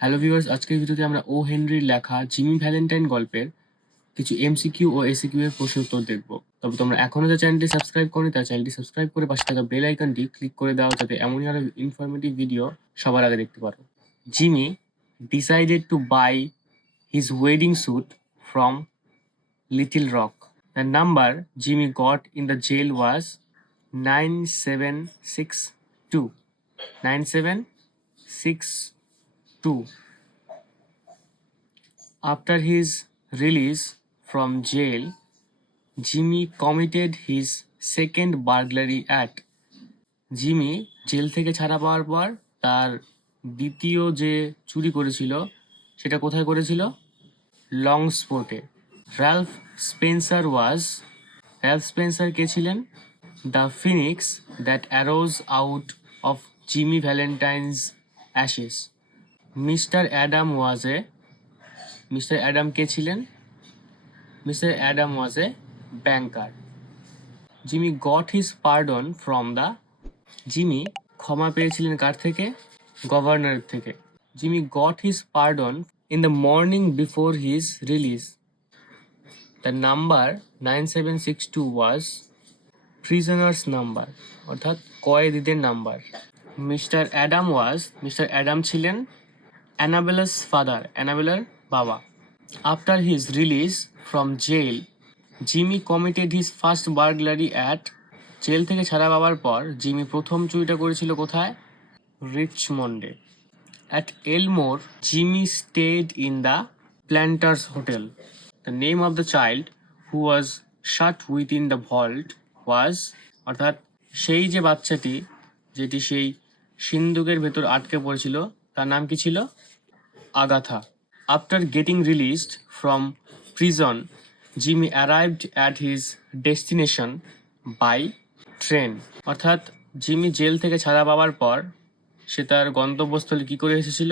Hello viewers, আজকের ভিডিওতে আমরা ও হেনরির লেখা জিমি ভ্যালেন্টাইন গল্পের কিছু এমসিকিউ ও এসিকিউ এর প্রশ্ন উত্তর দেখব। তবে তোমরা এখনো যে চ্যানেলটি সাবস্ক্রাইব করনি তার চ্যানেলটি সাবস্ক্রাইব করে পাশে থাকা বেল আইকনটি ক্লিক করে দাও, যাতে এমনই আরো ইনফরমেটিভ ভিডিও সবার আগে দেখতে পারো। Jimmy decided to buy his wedding suit from Little Rock. The number Jimmy got in the jail was 9762. 9762. After his release from jail, Jimmy committed his second burglary act. Jimmy jail থেকে ছাড়া পাওয়ার পর তার দ্বিতীয় যে চুরি করেছিল সেটা কোথায় করেছিল? লং স্পোর্টে। র্যালফ স্পেন্সার কে ছিলেন? The phoenix that arose out of Jimmy Valentine's ashes. Mr Adam কে ছিলেন? Mr Adam was a banker. Jimmy got his pardon from the. Jimmy ক্ষমা পেয়েছিলেন কার থেকে? গভর্নরের থেকে। Jimmy got his pardon in the morning before his release. The number 9762 was prisoner's number, অর্থাৎ কয়েদিদের নাম্বার। মিস্টার অ্যাডাম ছিলেন অ্যানাবেলাস ফাদার, অ্যানাবেলার বাবা। After his release from jail, Jimmy committed his first burglary at. Jail থেকে ছাড়া পাওয়ার পর Jimmy প্রথম চুরিটা করেছিল কোথায়? রিচমন্ডে। At Elmore, Jimmy stayed in the Planters hotel. The name of the child who was shut with in the vault was, অর্থাৎ সেই যে বাচ্চাটি যেটি সেই সিন্দুকের ভেতর আটকে পড়েছিল তার নাম কি ছিল? Agatha. After getting released from prison, Jimmy arrived at his destination by train. অর্থাৎ জিমি জেল থেকে ছাড়া পাওয়ার পর সে তার গন্তব্যস্থলে কি করে এসেছিল?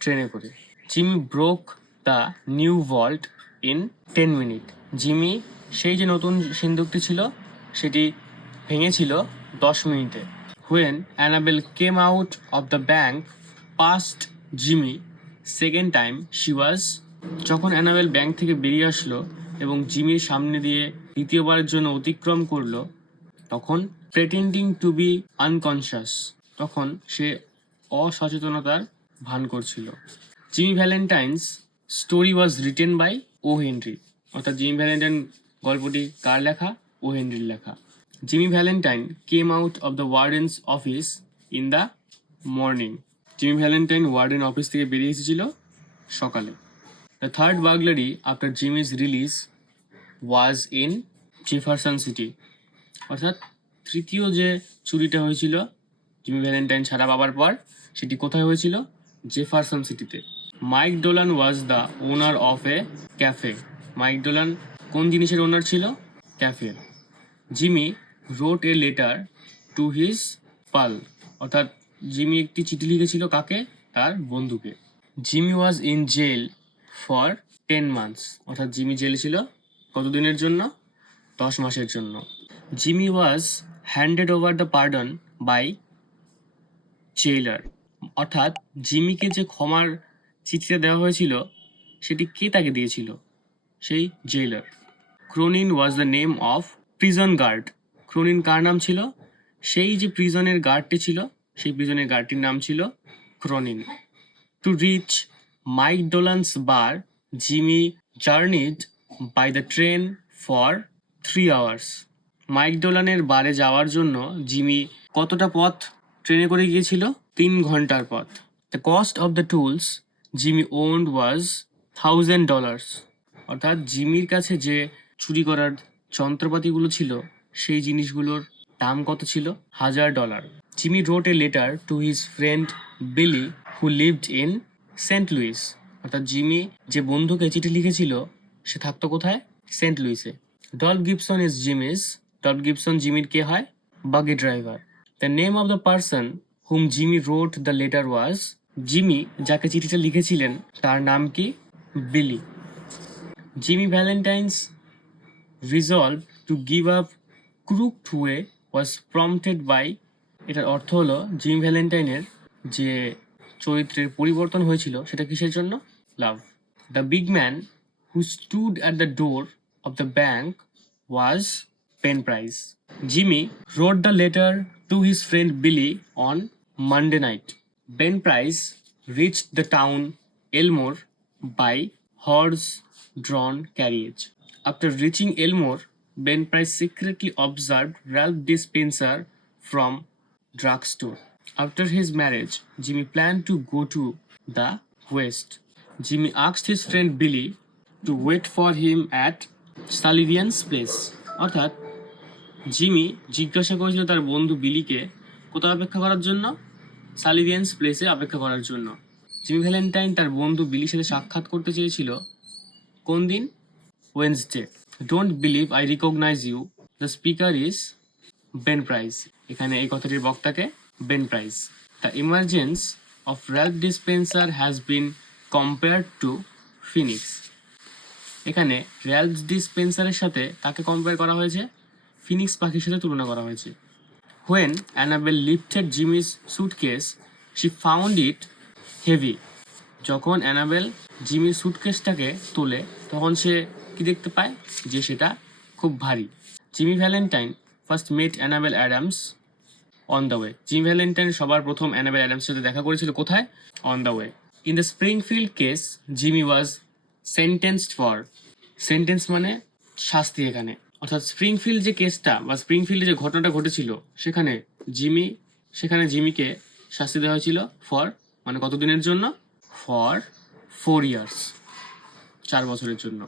ট্রেনে করে। Jimmy broke the new vault in 10 minute. Jimmy সেই যে নতুন সিন্দুকটি ছিল সেটি ভেঙেছিল 10 মিনিটে। When Annabelle came out of the bank past Jimmy second time she was. যখন অ্যানাবেল ব্যাংক থেকে বেরিয়ে আসলো এবং জিমির সামনে দিয়ে দ্বিতীয়বারের জন্য অতিক্রম করলো, তখন প্রেটেন্ডিং টু বি আনকনশাস, তখন সে অসচেতনতার ভান করছিল। Jimmy Valentine's story was written by O Henry. অর্থাৎ জিমি ভ্যালেন্টাইন গল্পটি কার লেখা? ও হেনরির লেখা। Jimmy Valentine came out of the warden's office in the morning. Jimmy Valentine warden office থেকে বেরিয়ে এসেছিল সকালে। The third burglary after Jimmy's release was in Jefferson City. অর্থাৎ তৃতীয় যে চুরিটা হয়েছিল জিমি ভ্যালেন্টাইন ছাড়া পাওয়ার পর সেটি কোথায় হয়েছিল? জেফারসন সিটিতে। Mike Dolan was the owner of a cafe. Mike Dolan কোন জিনিসের ওনার ছিল? Cafe. Jimmy wrote a letter to his pal. অর্থাৎ জিমি একটি চিঠি লিখেছিল কাকে? তার বন্ধুকে। Jimmy was in jail for 10 months. অর্থাৎ জিমি জেলে ছিল কতদিনের জন্য? 10 মাসের জন্য। Jimmy was handed over the pardon by jailer. অর্থাৎ জিমিকে যে ক্ষমার চিঠিটা দেওয়া হয়েছিল সেটি কে তাকে দিয়েছিল? সেই jailer. Cronin was the name of prison guard. Cronin কার নাম ছিল? সেই যে প্রিজনের গার্ডটি ছিল সেই প্রিজনের গার্ডটির নাম ছিল Cronin. To reach Mike Dolan's bar, Jimmy journeyed by the train for 3 hours. Mike ডোলানের বারে যাওয়ার জন্য জিমি কতটা পথ ট্রেনে করে গিয়েছিল? 3 ঘন্টার পথ। The cost of the tools Jimmy owned was $1000। অর্থাৎ জিমির কাছে যে চুরি করার যন্ত্রপাতিগুলো ছিল সেই জিনিসগুলোর দাম কত ছিল? $1000। Jimmy wrote a letter to his friend Billy who lived in Saint Louis. অর্থাৎ জিমি যে বন্ধুকে চিঠি লিখেছিল সে থাকতো কোথায়? সেন্ট লুইসে। ডলফ গিবসন জিমির কে হয়? Buggy driver. The name of the person whom Jimmy wrote the letter was. Jimmy যাকে চিঠিটা লিখেছিলেন তার নাম কি? Billy. Jimmy Valentine's resolve to give up crooked way was prompted by. এটার অর্থ হলো জিমি ভ্যালেন্টাইনের যে চরিত্রের পরিবর্তন হয়েছিল সেটা কিসের জন্য? Love. The big man who stood at the door of the bank was Ben Price. Jimmy wrote the letter to his friend Billy on Monday night. Ben Price reached the town Elmore by horse-drawn carriage. After reaching Elmore, Ben Price secretly observed Ralph Dispenser from drugstore. After his marriage, Jimmy planned to go to the West. Jimmy asked his friend Billy to wait for him at Sullivan's place. অর্থাৎ Jimmy জিজ্ঞাসা করেছিল তার বন্ধু বিলিকে কোথাও অপেক্ষা করার জন্য? সালিভিয়ান্স প্লেসে অপেক্ষা করার জন্য। জিমি ভ্যালেন্টাইন তার বন্ধু বিলির সাথে সাক্ষাৎ করতে চেয়েছিল কোন দিন? Wednesday. Don't believe I recognise you, the speaker is Ben Price. এখানে এই কথাটির বক্তাকে Ben Price. The emergence of Ralph Dispenser has been compared to phoenix. এখানে র্যালফ ডিসপেন্সারের সাথে তাকে কম্পেয়ার করা হয়েছে? ফিনিক্স পাখির সাথে তুলনা করা হয়েছে। When Annabelle lifted Jimmy's suitcase, she found it heavy. যখন অ্যানাবেল জিমির সুটকেসটাকে তোলে তখন সে কি দেখতে পায়? যে সেটা খুব ভারী। Jimmy Valentine first met Annabel Adams on the way. Jimmy Valentine সবার প্রথম অ্যানাবেল অ্যাডামসের সাথে দেখা করেছিল কোথায়? On the way. In the Springfield case Jimmy was sentenced for, sentence মানে শাস্তি এখানে, অর্থাৎ স্প্রিংফিল্ড যে কেসটা বা স্প্রিংফিল্ডে যে ঘটনাটা ঘটেছিল সেখানে জিমিকে শাস্তি দেওয়া হয়েছিল ফর মানে কতদিনের জন্য? ফর 4 years, 4 বছরের জন্য।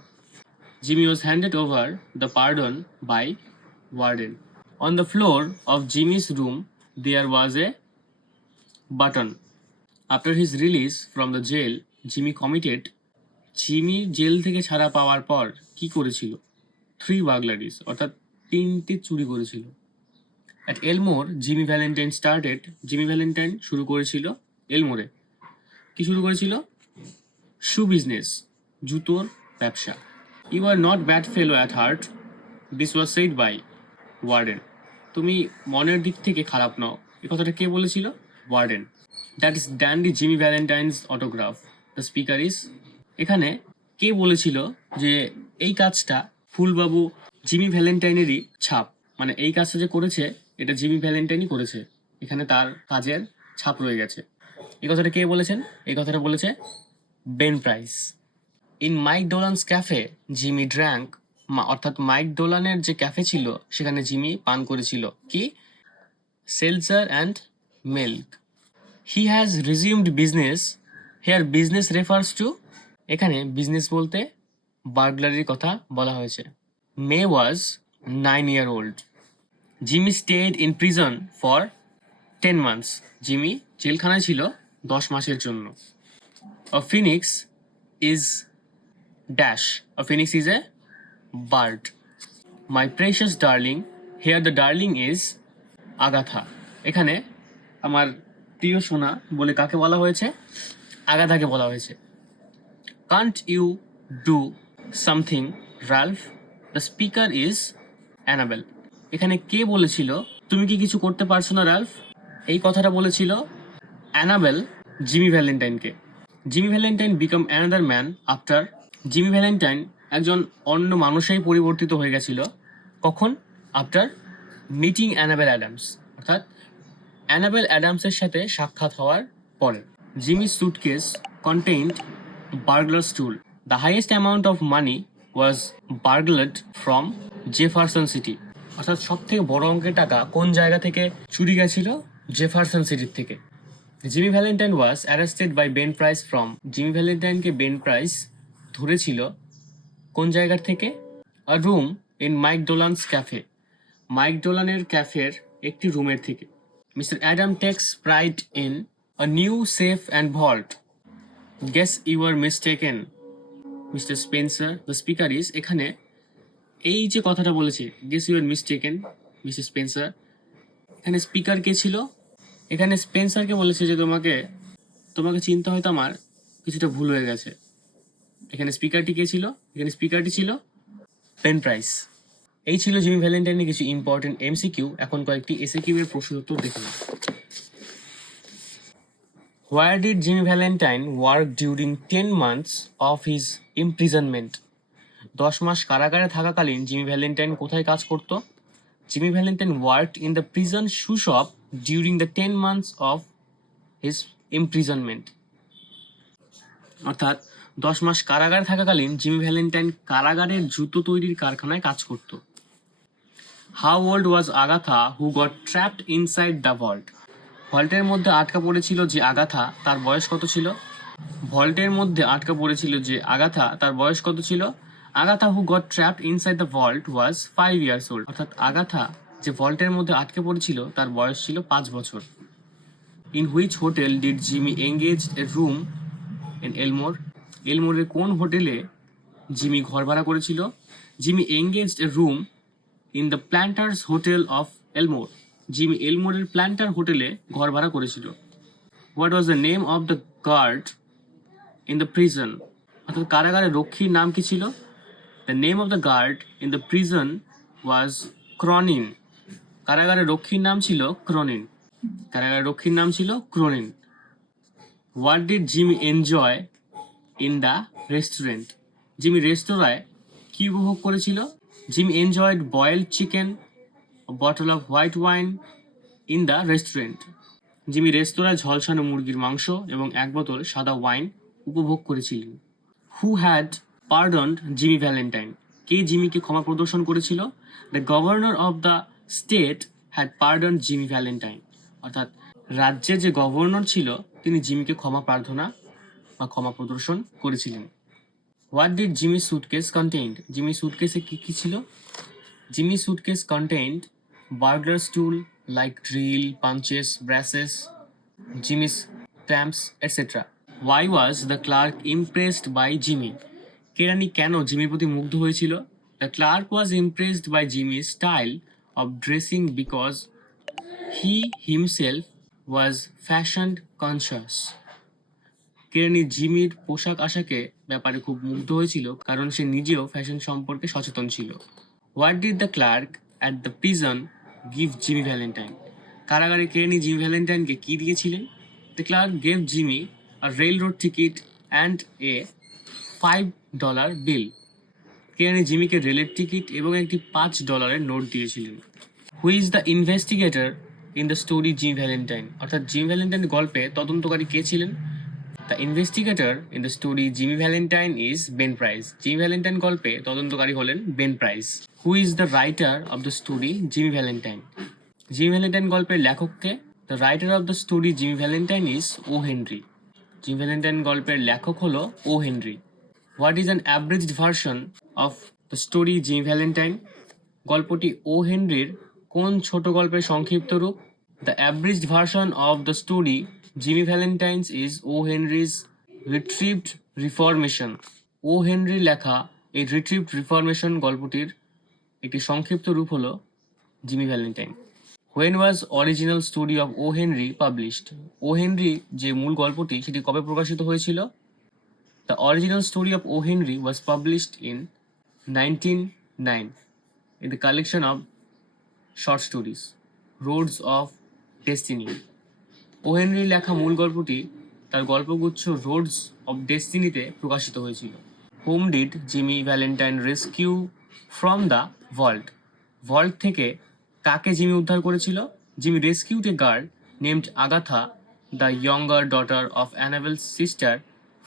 Jimmy was handed over the pardon by warden. On the floor of Jimmy's room there was a button. After his release from the jail Jimmy jail থেকে ছাড়া পাওয়ার পর কি করেছিল? 3 burglaries, অর্থাৎ 3টি চুরি করেছিল। অ্যাট এলমোর জিমি ভ্যালেন্টাইন শুরু করেছিল এলমোরে। কি শুরু করেছিল? শু বিজনেস, জুতোর ব্যবসা। You are not bad fellow at heart, this was said by warden. তুমি মনের দিক থেকে খারাপ নও, এই কথাটা কে বলেছিল? Warden. That is dandy Jimmy Valentine's autograph, the speaker is. এখানে কে বলেছিল যে এই কাজটা ফুলবাবু জিমি ভ্যালেন্টাইনেরই ছাপ, মানে এই কাজটা যে করেছে এটা জিমি ভ্যালেন্টাইনই করেছে, এখানে তার কাজের ছাপ রয়ে গেছে। এই কথাটা কে বলেছেন? এই কথাটা বলেছে Ben Price. In Mike Dolan's cafe Jimmy drank, অর্থাৎ মাইক ডোলানের যে ক্যাফে ছিল সেখানে জিমি পান করেছিল কি? Seltzer and milk. He has resumed business, here business refers to, এখানে বিজনেস বলতে বার্গলারির কথা বলা হয়েছে। May was 9 years old. Jimmy stayed in prison for 10 months. Jimmy জেলখানায় ছিল 10 মাসের জন্য। A phoenix is dash. A phoenix is a bird. My precious darling. Here the darling is Agatha. এখানে আমার প্রিয় সোনা বলে কাকে বলা হয়েছে? আগাথাকে বলা হয়েছে। Can't you do something, Ralph? The speaker is Annabelle. এখানে কে বলেছিল তুমি কি কিছু করতে পারছো না রালফ? এই কথাটা বলেছিল অ্যানাবেল জিমি ভ্যালেন্টাইনকে। Jimmy Valentine became another man after, Jimmy Valentine একজন অন্য মানুষেই পরিবর্তিত হয়ে গেছিল কখন? আফটার মিটিং অ্যানাবেল অ্যাডামস, অর্থাৎ অ্যানাবেল অ্যাডামসের সাথে সাক্ষাৎ হওয়ার পরে। জিমি's suitcase contained burglar's tool. The highest amount of money was burglared from Jefferson City, অর্থাৎ সব থেকে বড় অঙ্কের টাকা কোন জায়গা থেকে চুরি গেছিল? জেফারসন সিটির থেকে। Jimmy Valentine was arrested by Ben Price from, Jimmy ভ্যালেন্টাইনকে বেন প্রাইস ধরেছিল কোন জায়গার থেকে? A room in Mike Dolan's cafe, Mike ডোলানের ক্যাফের একটি রুমের থেকে। Mister Adam takes pride in a new safe and vault, guess you are mistaken Mister Spencer, the speaker is. এখানে এই যে কথাটা বলেছে guess you are mistaken Mister Spencer, এখানে স্পিকার কে ছিল? এখানে স্পেন্সারকে বলেছে যে তোমাকে চিন্তা হয়তো আমার কিছুটা ভুল হয়ে গেছে। এখানে স্পিকারটি কে ছিল? এখানে স্পিকারটি ছিল বেন প্রাইস। এই ছিল জিমি ভ্যালেন্টাইনের কিছু ইম্পর্টেন্ট এমসিকিউ। এখন কয়েকটি এসএকিউ এর প্রশ্ন উত্তর দেখে নাও। Where did Jimmy Valentine work during 10 months of his imprisonment? 10 মাস কারাগারে থাকাকালীন জিমি ভ্যালেন্টাইন কোথায় কাজ করত? Jimmy Valentine worked in the prison shoe shop during the 10 months of his imprisonment. অর্থাৎ 10 মাস কারাগারে থাকাকালীন জিমি ভ্যালেন্টাইন কারাগারের জুতো তৈরির কারখানায় কাজ করত। How old was Agatha who got trapped inside the vault? ভল্টের মধ্যে আটকা পড়েছিল যে আগাথা, তার বয়স কত ছিল? ভল্টের মধ্যে আটকা পড়েছিল যে আগাথা, তার বয়স কত ছিল? Agatha who got trapped inside the vault was 5 years old। অর্থাৎ আগাথা যে ভল্টের মধ্যে আটকে পড়েছিল তার বয়স ছিল 5 বছর। In which hotel did Jimmy engage a room in Elmore? এলমোরের কোন হোটেলে জিমি ঘর ভাড়া করেছিল? Jimmy engaged a room in the Planters hotel of Elmore. Jimmy এলমোরের প্ল্যান্টার হোটেলে ঘর ভাড়া করেছিল। What was the name of the guard in the prison? অর্থাৎ কারাগারের রক্ষীর নাম কি ছিল? The name of the guard in the prison was Cronin. কারাগারের রক্ষীর নাম ছিল ক্রনিন। কারাগারের রক্ষীর নাম ছিল Cronin. What did Jimmy enjoy in the restaurant? Jimmy রেস্তোরাঁয় কি উপভোগ করেছিল? Jimmy enjoyed boiled chicken, bottle of white wine in the restaurant. Jimmy রেস্তোরাঁয় ঝলসানো মুরগির মাংস এবং 1 বোতল সাদা ওয়াইন উপভোগ করেছিলেন। Who had pardoned Jimmy Valentine? কে জিমিকে ক্ষমা প্রদর্শন করেছিল? The governor of the state had pardoned Jimmy Valentine. অর্থাৎ রাজ্যের যে গভর্নর ছিল তিনি জিমিকে ক্ষমা প্রার্থনা বা ক্ষমা প্রদর্শন করেছিলেন। What did Jimmy suitcase contained? Jimmy সুটকেসে কি কি ছিল? Jimmy suitcase contained burglar's tool like drill, punches, brasses, Jimmy's stamps, etc. Why was the clerk impressed by Jimmy? কেরানি কেন জিমির প্রতি মুগ্ধ হয়েছিল? The clerk was impressed by Jimmy's style of dressing because he himself was fashion conscious. কেরানি জিমির পোশাক আশাকে ব্যাপারে খুব মুগ্ধ হয়েছিল কারণ সে নিজেও ফ্যাশন সম্পর্কে সচেতন ছিল। What did the clerk at the prison give Jimmy Valentine? কারাগারে কেরানি জিমি ভ্যালেন্টাইনকে কি দিয়েছিলেন? The clerk gave Jimmy a railroad ticket and a $5 bill. কেরানি জিমিকে রেলের টিকিট এবং একটি $5 নোট দিয়েছিলেন। Who is the investigator in the story Jimmy Valentine? অর্থাৎ Jimmy Valentine গল্পে তদন্তকারী কে ছিলেন? The investigator in the story Jimmy Valentine is Ben Price. Jimmy Valentine গল্পে তদন্তকারী হলেন Ben price. Who is the writer of the story Jimmy Valentine? Jimmy Valentine গল্পের লেখককে? The writer of the story Jimmy Valentine is O. Henry. Jimmy Valentine গল্পের লেখক হলো O. Henry. What is an abridged version of the story Jimmy Valentine? গল্পটি O. Henryর কোন ছোট গল্পের সংক্ষিপ্ত রূপ? The abridged version of the story Jimmy Valentine is O. Henry's Retrieved Reformation. O. Henry লেখা এই Retrieved Reformation গল্পটির একটি সংক্ষিপ্ত রূপ হলো Jimmy Valentine. When was original story of O. Henry published? O. Henry যে মূল গল্পটি সেটি কবে প্রকাশিত হয়েছিল? The original story of O. Henry was published in 1909 in the collection of short stories Roads of Destiny. O Henry লেখা মূল গল্পটি তার গল্পগুচ্ছ রোডস অফ ডেস্টিনিতে প্রকাশিত হয়েছিল। Whom did Jimmy Valentine rescue from the vault? Vault থেকে কাকে Jimmy উদ্ধার করেছিল? Jimmy rescued a girl named Agatha, the younger daughter of Annabel's sister,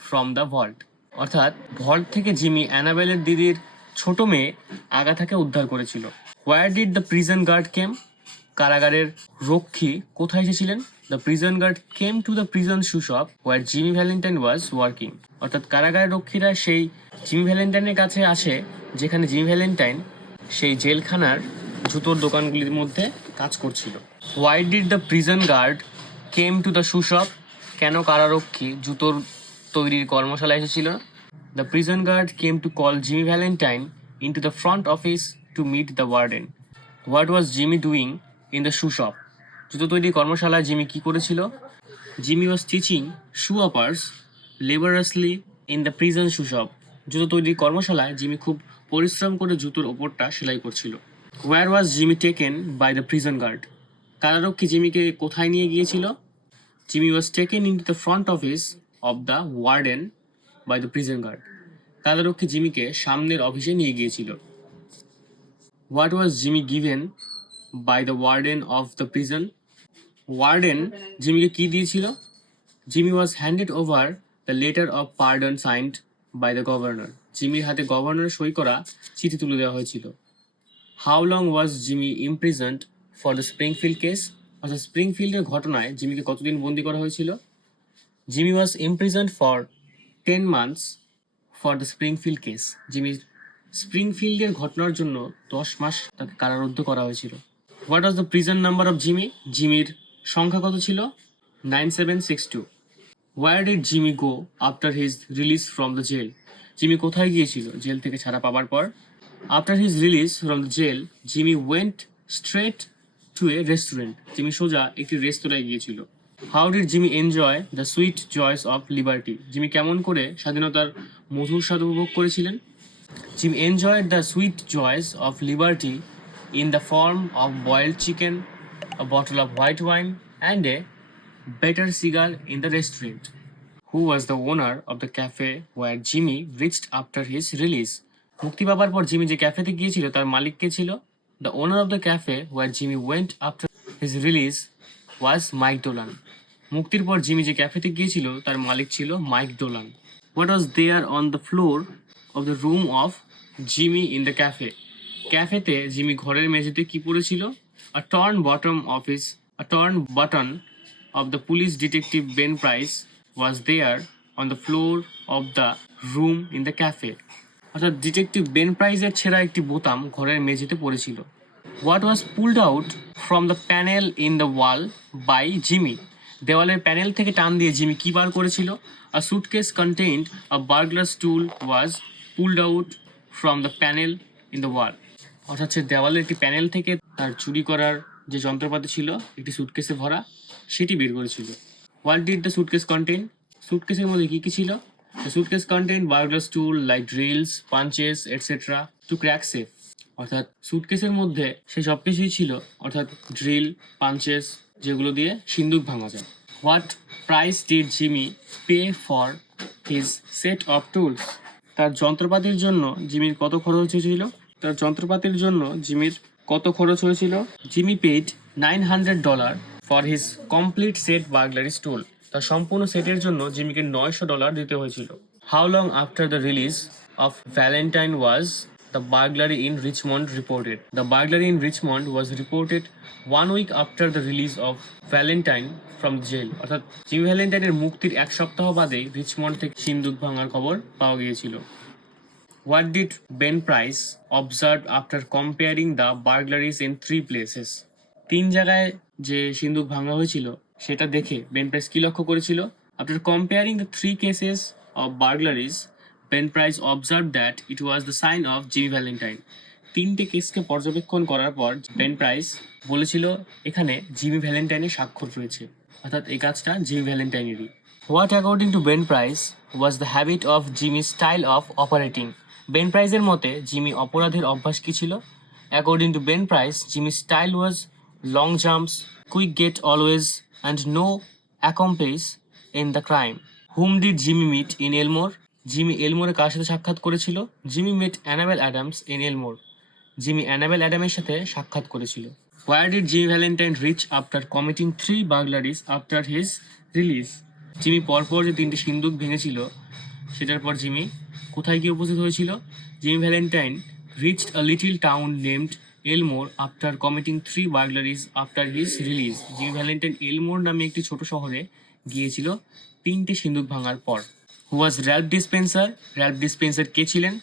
from the vault. অর্থাৎ ভল্ট থেকে জিমি অ্যানাবেলের দিদির ছোট মেয়ে আগাথাকে উদ্ধার করেছিল। Where did the prison guard came? কারাগারের রক্ষী কোথায় এসেছিলেন? The prison guard came to the prison shoe shop where Jimmy Valentine was working. অর্থাৎ কারাগারের রক্ষীরা সেই জিমি ভ্যালেন্টাইনের কাছে আসে যেখানে জিমি ভ্যালেন্টাইন সেই জেলখানার জুতোর দোকানগুলির মধ্যে কাজ করছিল। Why did the prison guard came to the shoe shop? কেন কারারক্ষী জুতোর তৈরির কর্মশালা এসেছিল? The prison guard came to call Jimmy Valentine in to the front office to meet the warden. What was Jimmy doing in the shoe shop? জুতো তৈরি কর্মশালায় Jimmy কি করেছিল? Jimmy was teaching shoe uppers laboriously in the prison shoe shop. জুতো তৈরির কর্মশালায় Jimmy খুব পরিশ্রম করে জুতোর ওপরটা সেলাই করছিল। Where was Jimmy taken by the prison guard? কারারক্ষী জিমিকে কোথায় নিয়ে গিয়েছিল? Jimmy was taken into the front office of the warden by the prison guard. কারারক্ষী জিমিকে সামনের অফিসে নিয়ে গিয়েছিল. What was Jimmy given by the warden of the prison? Warden জিমিকে কি দিয়েছিল? Jimmy was handed over the letter of pardon signed by the governor. জিমির হাতে গভর্নরের সই করা চিঠি তুলে দেওয়া হয়েছিল. How long was Jimmy imprisoned for the Springfield case? অর্থাৎ স্প্রিংফিল্ডের ঘটনায় জিমিকে কতদিন বন্দি করা হয়েছিল? Jimmy was imprisoned for 10 months for the Springfield case. জিমির স্প্রিংফিল্ডের ঘটনার জন্য 10 মাস তাকে কারারুদ্ধ করা হয়েছিল. What was the prison number of Jimmy? জিমির সংখ্যা কত ছিল? 9762. Where did Jimmy go after his release from the jail? Jimmy কোথায় গিয়েছিল জেল থেকে ছাড়া পাওয়ার পর? After his release from the jail, Jimmy went straight to a restaurant. Jimmy সোজা একটি রেস্তোরাঁয় গিয়েছিল. How did Jimmy enjoy the sweet joys of liberty? Jimmy কেমন করে স্বাধীনতার মধুর স্বাদ উপভোগ করেছিলেন? Jimmy enjoyed the sweet joys of liberty in the form of boiled chicken, a bottle of white wine, and a better cigar in the restaurant. Who was the owner of the cafe where Jimmy reached after his release? মুক্তি পাবার পর Jimmy যে ক্যাফেতে গিয়েছিল তার মালিক কে ছিল? The owner of the cafe where Jimmy went after his release was Mike Dolan. মুক্তির পর জিমি যে ক্যাফেতে গিয়েছিল তার মালিক ছিল Mike Dolan. What was there on the floor of the room of Jimmy in the cafe? ক্যাফেতে Jimmy ঘরের মেঝেতে কি পড়েছিল? A torn button of the police detective Ben Price was there on the floor of the room in the cafe. অর্থাৎ detective Ben প্রাইসের ছেঁড়া একটি বোতাম ঘরের মেঝেতে পড়েছিল. What was pulled out from the panel in the wall by Jimmy? দেওয়ালের panel থেকে টান দিয়ে জিমি কি বার করেছিল? A suitcase contained a burglar's tool was pulled out from the panel in the wall. অর্থাৎ সে দেওয়ালের একটি প্যানেল থেকে তার চুরি করার যে যন্ত্রপাতি ছিল একটি সুটকেসে ভরা সেটি বের করেছিল. What did the suitcase contain? সুটকেসের মধ্যে কি কি ছিল? The suitcase contained burglar's tool like drills, punches, etc. to crack safe. অর্থাৎ সুটকেসের মধ্যে সেই সব কিছুই ছিল, অর্থাৎ ড্রিল, পাঞ্চেস, যেগুলো দিয়ে সিন্দুক ভাঙা যায়. What price did Jimmy pay for his set of tools? তার যন্ত্রপাতির জন্য জিমির কত খরচ হয়েছিল? Jimmy paid $900 for his complete set burglaries tool. তার সম্পূর্ণ সেটের জন্য জিমিকে $900 দিতে হয়েছিল. How long after the release of Valentine was the burglary in Richmond reported? The burglary in Richmond was reported 1 week after the release of Valentine from jail. অর্থাৎ Jimmy ভ্যালেন্টাইনের মুক্তির 1 সপ্তাহ বাদেই রিচমন্ড থেকে সিন্দুক ভাঙার খবর পাওয়া গিয়েছিল. What did Ben Price observe after comparing the burglaries in 3 places? 3 জায়গায় যে সিন্দুক ভাঙা হয়েছিল সেটা দেখে বেন প্রাইস কি লক্ষ্য করেছিল? After comparing the 3 cases of burglaries, Ben Price observed that it was the sign of Jimmy Valentine. 3টে কেসকে পর্যবেক্ষণ করার পর বেন প্রাইস বলেছিল এখানে জিমি ভ্যালেন্টাইনের স্বাক্ষর রয়েছে, অর্থাৎ এই কাজটা Jimmy ভ্যালেন্টাইনেরই. What according to Ben Price was the habit of Jimmy's style of operating? Ben প্রাইসের মতে জিমি অপরাধের অভ্যাস কি ছিল? অ্যাকর্ডিং টু বেন প্রাইস, জিমির style was long jumps, quick getaways, and no accomplices in the crime. Whom did Jimmy meet in Elmore? Jimmy এলমোরে কার সাথে সাক্ষাৎ করেছিল? Jimmy met Annabel Adams in Elmore. Jimmy Annabel অ্যাডামের সাথে সাক্ষাৎ করেছিল. Where did Jimmy Valentine reach after committing 3 burglaries after his release? Jimmy পরপর যে 3টি সিন্দুক ভেঙেছিল সেটার পর জিমি কোথায় গিয়ে উপস্থিত হয়েছিল? Jimmy Valentine reached a little town named Elmore after committing 3 burglaries after his release. Jimmy Valentine Elmore নামে একটি ছোট শহরে গিয়েছিল 3টে সিন্দুক ভাঙার পর. Who was Ralph Dispenser? Ralph Dispenser কে ছিলেন?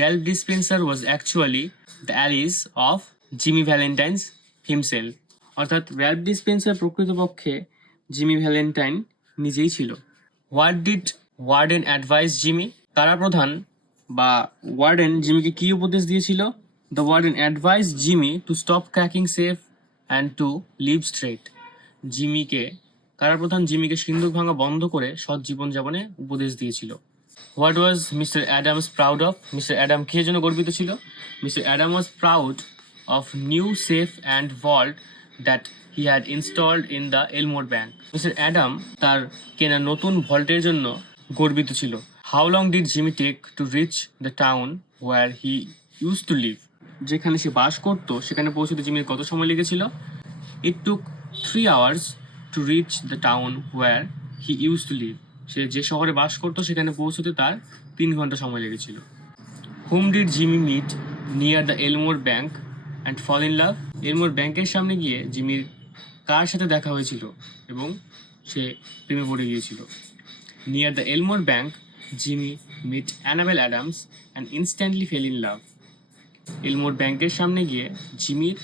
Ralph Dispenser was actually the alias of Jimmy Valentine's himself. অর্থাৎ র্যালফ ডিসপেন্সার প্রকৃতপক্ষে জিমি ভ্যালেন্টাইন নিজেই ছিল. What did warden advise Jimmy? কারাপ্রধান বা ওয়ার্ডেন জিমিকে কি উপদেশ দিয়েছিল? The warden advise Jimmy to stop cracking safe and to live straight. কারাপ্রধান জিমিকে সিন্দুক ভাঙা বন্ধ করে সৎ জীবনযাপনে উপদেশ দিয়েছিল. What was Mister Adams proud of? Mister Adam কে জন্য গর্বিত ছিল? Mister Adam was proud of new safe and vault that he had installed in the Elmore Bank. Mister Adam তার কেনা নতুন ভল্টের জন্য গর্বিত ছিল। How long did Jimmy take to reach the town where he used to live? যেখানে সে বাস করত সেখানে পৌঁছতে জিমির কত সময় লেগেছিল? It took 3 hours to reach the town where he used to live. সে যে শহরে বাস করত সেখানে পৌঁছতে তার 3 ঘন্টা সময় লেগেছিল। Whom did Jimmy meet near the Elmore Bank and fall in love? এলমোর ব্যাংকের সামনে গিয়ে জিমির কার সাথে দেখা হয়েছিল এবং সে প্রেমে পড়ে গিয়েছিল? Near the Elmore Bank, Jimmy met Annabel Adams and instantly fell in love. এলমোর ব্যাংকের সামনে গিয়ে জিমির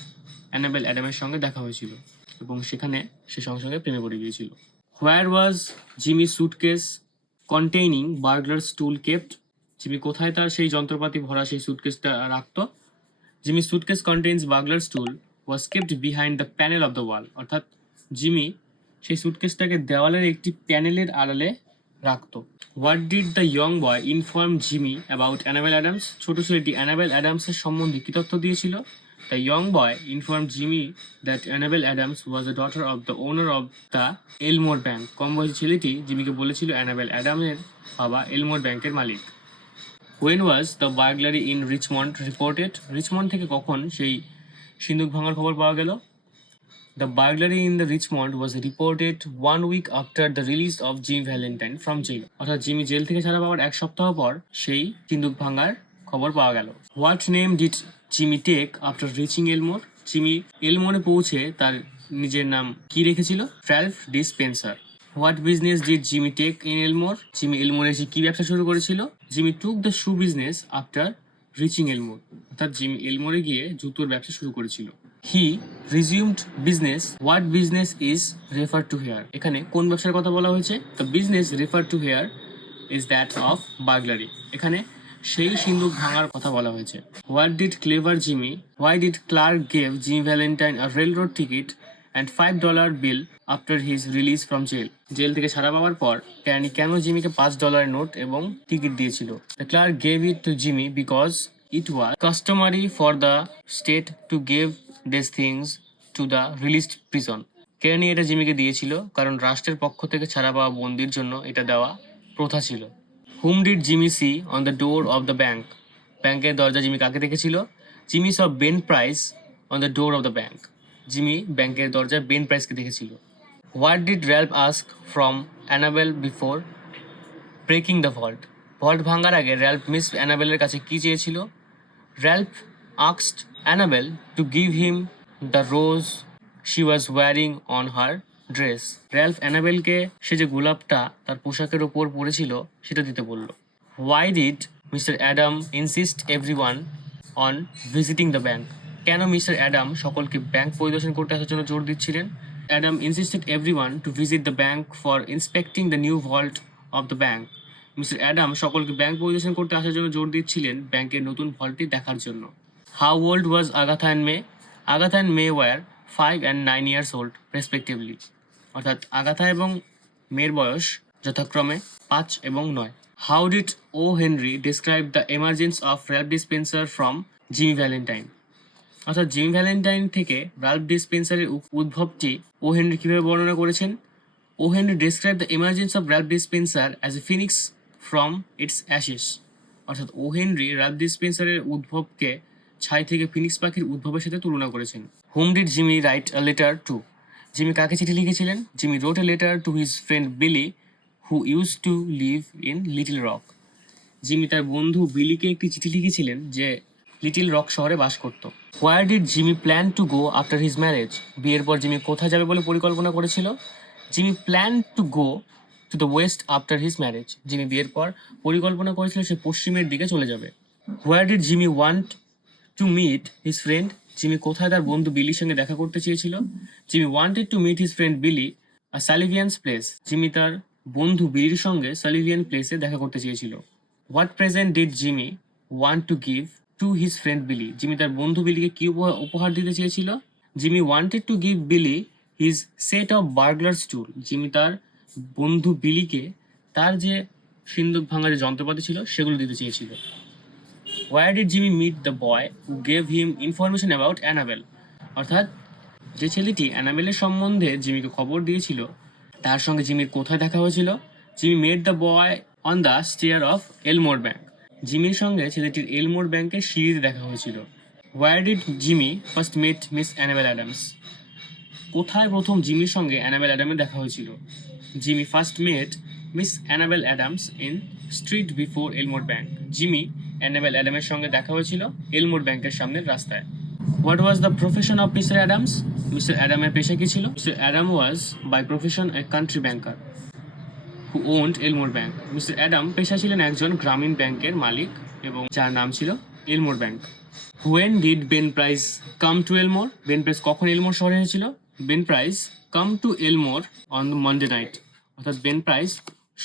অ্যানাবেল অ্যাডামের সঙ্গে দেখা হয়েছিল এবং সেখানে সে সঙ্গে সঙ্গে প্রেমে পড়ে গিয়েছিল। Where was Jimmy's suitcase containing burglar's tool kept? Jimmy কোথায় তার সেই যন্ত্রপাতি ভরা সেই সুটকেসটা রাখত? Jimmy's suitcase contains burglar's tool was kept behind the panel of the wall. অর্থাৎ জিমি সেই সুটকেসটাকে দেওয়ালের একটি প্যানেলের আড়ালে রাখত। What did the young boy inform Jimmy about Annabel Adams? ছোট ছেলেটি অ্যানাবেল অ্যাডামসের সম্বন্ধে কী তথ্য দিয়েছিল? The young boy informed Jimmy that Annabel Adams was the daughter of the owner of the Elmore Bank. কম বয়সী ছেলেটি জিমিকে বলেছিল অ্যানাবেল অ্যাডামের বাবা এলমোর ব্যাংকের মালিক। When was the burglary in Richmond reported? Richmond থেকে কখন সেই সিন্দুক ভাঙার খবর পাওয়া গেল? The burglary in the Richmond was reported 1 week after the release of Jimmy Valentine from jail. অর্থাৎ জিমি জেল থেকে ছাড়া পাওয়ার 1 সপ্তাহ পর সেই সিন্দুক ভাঙার খবর পাওয়া গেল। What name did Jimmy take after reaching Elmore? Jimmy এলমোরে পৌঁছে তার নিজের নাম কি রেখেছিল? Ralph D Spencer. What business did Jimmy take in Elmore? Jimmy এলমোরে এসে কি ব্যবসা শুরু করেছিল? Jimmy took the shoe business after reaching Elmore. অর্থাৎ জিমি এলমোরে গিয়ে জুতোর ব্যবসা শুরু করেছিল। He resumed business. What business is referred to here? এখানে কোন ব্যবসার কথা বলা হয়েছে? The business referred to here is that of burglary. এখানে সেই সিন্দুক ভাঙার কথা বলা হয়েছে। What did clever Jimmy? Why did Clark give Jimmy Valentine a railroad ticket and $5 bill after his release from jail? Jail থেকে ছাড়া পাওয়ার পর ক্যানি কেন জিমিকে $5 নোট এবং টিকিট দিয়েছিল? The Clark gave it to Jimmy because it was customary for the state to give these things to the released prison. কেনি এটা জিমিকে দিয়েছিল কারণ রাষ্ট্রের পক্ষ থেকে ছাড়া পাওয়া বন্দির জন্য এটা দেওয়া প্রথা ছিল। Whom did Jimmy see on the door of the bank? ব্যাংকের দরজা জিমি কাকে দেখেছিল? Jimmy saw Ben Price on the door of the bank. Jimmy ব্যাংকের দরজায় বেন প্রাইসকে দেখেছিল। What did Ralph ask from Annabel before breaking the vault? Vault ভাঙার আগে Ralph miss অ্যানাবেলের কাছে কি চেয়েছিল? Ralph asked Annabel to give him the rose she was wearing on her dress. Ralph অ্যানাবেলকে সে যে গোলাপটা তার পোশাকের ওপর পরেছিল সেটা দিতে বলল। Why did Mr. Adam insist everyone on visiting the bank? কেন মিস্টার অ্যাডাম সকলকে ব্যাংক পরিদর্শন করতে আসার জন্য জোর দিচ্ছিলেন? Adam insisted everyone to visit the bank for inspecting the new vault of the bank. Mister Adam সকলকে ব্যাংক পরিদর্শন করতে আসার জন্য জোর দিচ্ছিলেন ব্যাংকের নতুন ভল্টটি দেখার জন্য। How old was Agatha and May? Agatha and May were 5 and 9 years old respectively. অর্থাৎ আগাথা এবং মেয়ের বয়স যথাক্রমে 5 এবং 9। How did O. Henry describe the emergence of Ralph Dispenser from Jimmy Valentine? অর্থাৎ জিমি ভ্যালেন্টাইন থেকে রাল্ফ ডিসপেন্সারের উদ্ভবটি ও হেনরি কীভাবে বর্ণনা করেছেন? O Henry describe the emergence of Ralph Dispenser as a phoenix from its ashes. অর্থাৎ O Henry Ralph ডিসপেন্সারের উদ্ভবকে ছাই থেকে ফিনিক্স পাখির উদ্ভবের সাথে তুলনা করেছেন। Whom did Jimmy write a letter to? জিমি কাকে চিঠি লিখেছিলেন? Jimmy wrote a letter to his friend Billy who use to live in Little Rock. Jimmy তার বন্ধু বিলিকে একটি চিঠি লিখেছিলেন যে লিটল রক শহরে বাস করত। Where did Jimmy plan to go after his marriage? বিয়ের পর জিমি কোথায় যাবে বলে পরিকল্পনা করেছিল? Jimmy plan to go to the west after his marriage. Jimmy বিয়ের পর পরিকল্পনা করেছিল সে পশ্চিমের দিকে চলে যাবে। Where did Jimmy want to meet his friend? Jimmy কোথায় তার বন্ধু বিলির সঙ্গে দেখা করতে চেয়েছিল? Jimmy wanted to meet his friend Billy at সালিভিয়ানস place. Jimmy তার বন্ধু বিলির সঙ্গে সালিভিয়ান প্লেসে দেখা করতে চেয়েছিল। What present did Jimmy want to give to his friend Billy? Jimmy তার বন্ধু বিলিকে কি উপহার দিতে চেয়েছিল? Jimmy wanted to give Billy his set of burglar's tool. Jimmy তার বন্ধু বিলিকে তার যে সিন্দুক ভাঙার যে যন্ত্রপাতি ছিল সেগুলো দিতে চেয়েছিল। Where did Jimmy meet the boy who gave him information about Annabel? অর্থাৎ যে ছেলেটি অ্যানাবেলের সম্বন্ধে জিমিকে খবর দিয়েছিল তার সঙ্গে জিমির কোথায় দেখা হয়েছিল? Jimmy met the boy on the stair of Elmore bank. জিমির সঙ্গে ছেলেটির এলমোর ব্যাংকের সিঁড়িতে দেখা হয়েছিল। Where did Jimmy first met Miss Annabel Adams? কোথায় প্রথম জিমির সঙ্গে অ্যানাবেল অ্যাডামের দেখা হয়েছিল? Jimmy first met Miss Annabel Adams in street before Elmore bank. Jimmy Annabel অ্যাডামের সঙ্গে দেখা হয়েছিল এলমোর ব্যাংকের সামনের রাস্তায়। What was the profession of mister Adams? Mister অ্যাডামের পেশা কি ছিল? Mister Adam was by profession a country banker who owned Elmore Bank. Mister Adam পেশা ছিলেন একজন গ্রামীণ ব্যাংকের মালিক এবং যার নাম ছিল Elmore Bank. When did Ben Price come to Elmore? Ben Price কখন এলমোর শহরে এসেছিল? Ben Price come to Elmore on the Monday night, অর্থাৎ বেন প্রাইস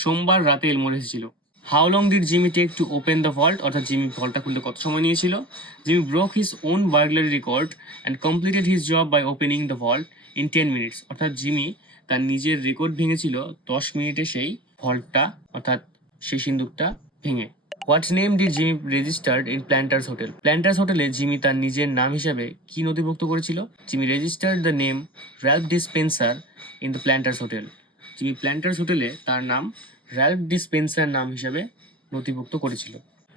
সোমবার রাতে এলমোর এসেছিল। How long did Jimmy take to open the vault? অর্থাৎ Jimmy ভল্টটা খুলতে কত সময় নিয়েছিল? Jimmy broke his own burglary record and completed his job by opening the vault in 10 minutes. অর্থাৎ জিমি তার নিজের রেকর্ড ভেঙেছিল 10 মিনিটে সেই ভল্টটা অর্থাৎ সেই সিন্দুকটা ভেঙে। What name did Jimmy registered in Planters Hotel? Planters হোটেলে জিমি তার নিজের নাম হিসাবে কি নথিভুক্ত করেছিল? Jimmy registered the name Ralph Dispenser in the Planters Hotel. Jimmy Planters হোটেলে তার নাম র্যালফ ডিসপেন্সার নাম হিসাবে নথিভুক্ত করেছিল।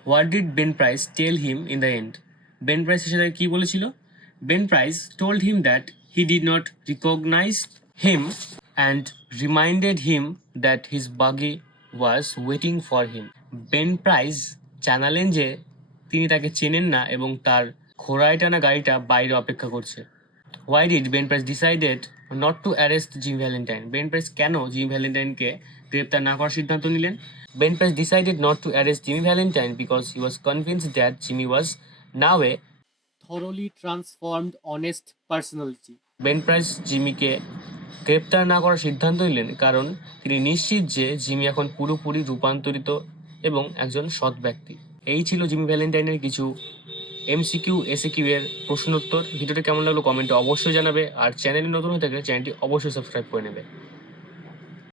What did Ben Price tell him in the end? Ben প্রাইসের সাথে কি বলেছিল? Ben Price told him that he did not recognise him and reminded him that his বাগি was waiting for him. Ben price জানালেন যে তিনি তাকে চেনেন না এবং তার ঘোড়ায় টানা গাড়িটা বাইরে অপেক্ষা করছে। Why did Ben Price decided not to arrest Jim Valentine? Ben Price কেন জিম ভ্যালেন্টাইনকে গ্রেপ্তার না করার সিদ্ধান্ত নিলেন? Ben Price decided not to arrest Jimmy Valentine because he was convinced that Jimmy was now a thoroughly transformed honest personality. Ben Price জিমিকে গ্রেপ্তার না করার সিদ্ধান্ত নিলেন কারণ তিনি নিশ্চিত যে জিমি এখন পুরোপুরি রূপান্তরিত এবং একজন সৎ ব্যক্তি। এই ছিল জিমি ভ্যালেন্টাইনের কিছু MCQ SAQ এর প্রশ্নোত্তর। ভিডিওটা কেমন লাগলো কমেন্টে অবশ্যই জানাবে, আর চ্যানেলে নতুন হয়ে থাকলে চ্যানেলটি অবশ্যই সাবস্ক্রাইব করে নেবে।